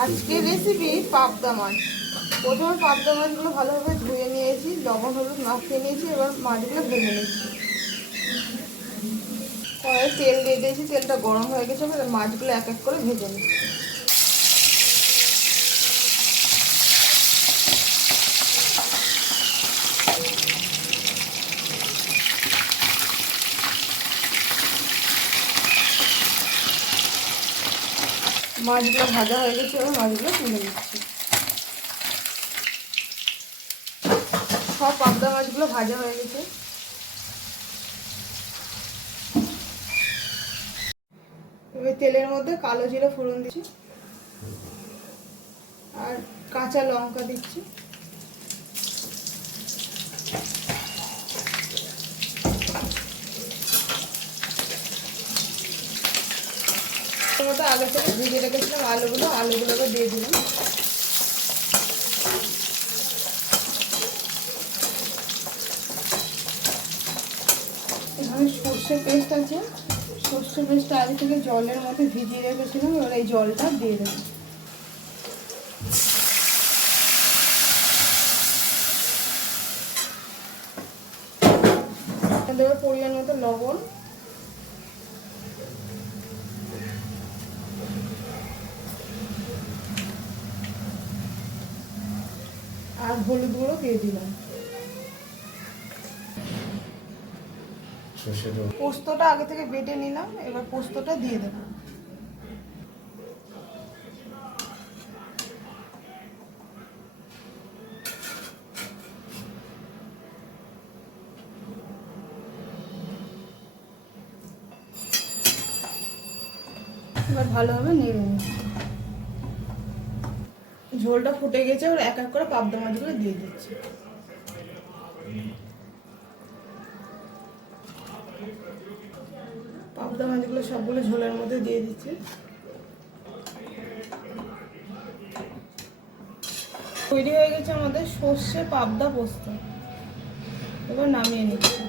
আজকের রেসিপি পাবদা মাছ। প্রথমে পাবদা মাছগুলো ভালোভাবে ধুয়ে নিয়েছি, লবণ হলুদ মাখিয়ে নিয়েছি। এবার মাছগুলো ভেজে নিচ্ছি। কড়াইয়ে তেল দিয়ে দিয়েছি, তেলটা গরম হয়ে গেছে। এবার মাছগুলো এক এক করে ভেজে নিচ্ছি। মাছগুলো ভাজা হয়ে গেছে, এবার মাছগুলো তুলে নিচ্ছি। সব পাবদা মাছগুলো ভাজা হয়ে গেছে। এবার তেলের মধ্যে কালো জিরে ফোড়ন দিচ্ছি আর কাঁচা লঙ্কা দিচ্ছি। এর মধ্যে আগে থেকে ভিজে রেখেছিলাম আলুগুলো দিয়ে দিলাম। এখানে সর্ষের পেস্ট আছে, সর্ষের পেস্টটা আগে থেকে জলের মধ্যে ভিজিয়ে রেখেছিলাম। এবার এই জলটা দিয়ে দেবো। দেবো পরিমাণ মতো লবণ, আর হলুদ গুঁড়ো দিয়ে দিলাম। পোস্তটা আগে থেকে বেটে নিলাম, এবার পোস্তটা দিয়ে দেবো। এবার ভালোভাবে নেড়ে নিচ্ছি। ঝোলটা ফুটে গেছে, ওর এক এক করে পাবদা মাছগুলো দিয়ে দিচ্ছি। পাবদা মাছগুলো সবগুলো ঝোলের মধ্যে দিয়ে দিচ্ছি। তৈরি হয়ে গেছে আমাদের সর্ষে পাবদা পোস্ত। এবার নামিয়ে নিচ্ছি।